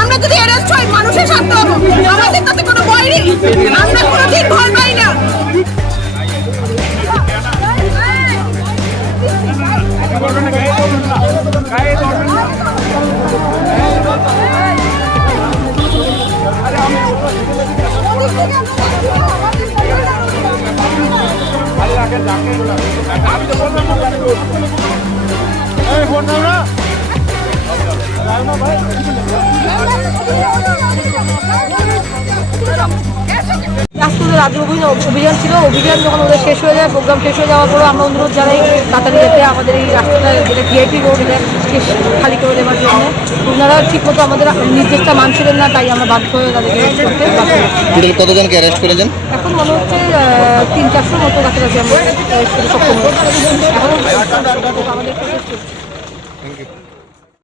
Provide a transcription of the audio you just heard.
আমরা যদি অ্যারেস্ট হই মানুষের শান্ত হবো, আমাদের তাতে কোনো ভয় নেই, আমরা কোনোদিন ভয় পাই না। রাজ্য অভিযান ছিল, অভিযান যখন ওদের শেষ হয়ে যায়, প্রোগ্রাম শেষ হয়ে যাওয়ার পরেও আমরা অনুরোধ জানাই তাড়াতাড়ি যেতে আমাদের এই রাস্তাটা যেটা ভিআইপি রোড এটা খালি করে দেওয়ার জন্য। ওনারা ঠিকমতো আমাদের নির্দেশটা মানছিলেন না, তাই আমরা বাধ্য হয়ে তাদেরকে অ্যারেস্ট করতে। কতজনকে অ্যারেস্ট করেছেন? এখন মনে হচ্ছে 300-400 মতো কাছাকাছি আমরা অ্যারেস্ট করে সক্ষম হয়েছি। এখন আমাদের